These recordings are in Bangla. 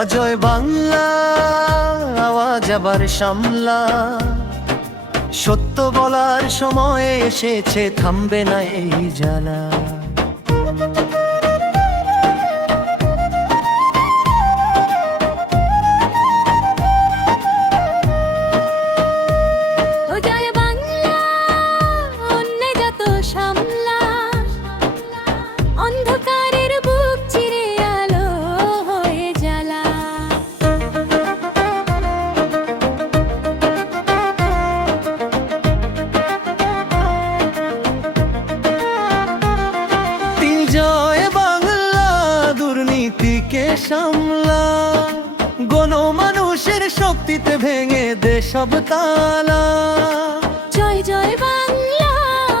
অজয় বাংলা আওয়াজ আবার সামলা। সত্য বলার সময় এসেছে থামবে না এই জ্বালা। Thank you. সামলা। গণ মানুষের শক্তিতে ভেঙে দে সব তালা। জয় জয় বাংলা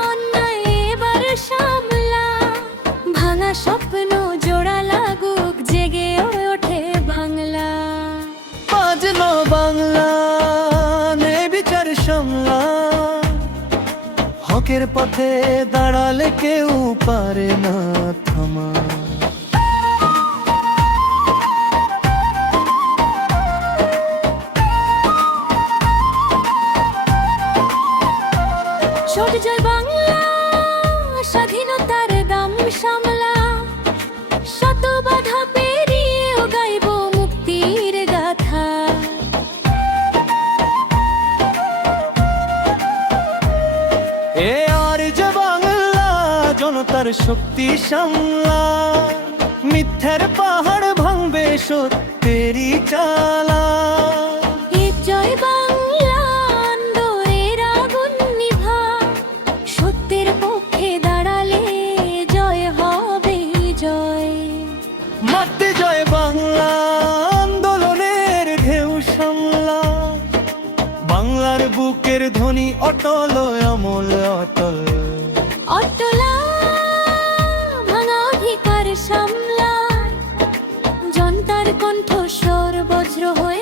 অন্যায় এবার সামলা। ভাঙা স্বপ্ন জোড়া লাগুক জেগে ওঠে বাংলা। বাজলো বাংলা নে বিচার সামলা। হকের পথে দাঁড়ালে কেউ পারে না ছোট জয় বাংলা, স্বাধীনতার দাম সামলা। শত বাধা পেরিয়েও গাইব মুক্তির গাথা। এ আর যে বাংলা, জনতার শক্তি সামলা। মিথ্যার পাহাড় ভাঙবে সত্যেরই চালা। বুকের ধ্বনি অটল অমল অটল। অটলা ভাঙা অধিকার সামলা জনতার কণ্ঠ স্বর বজ্র হয়ে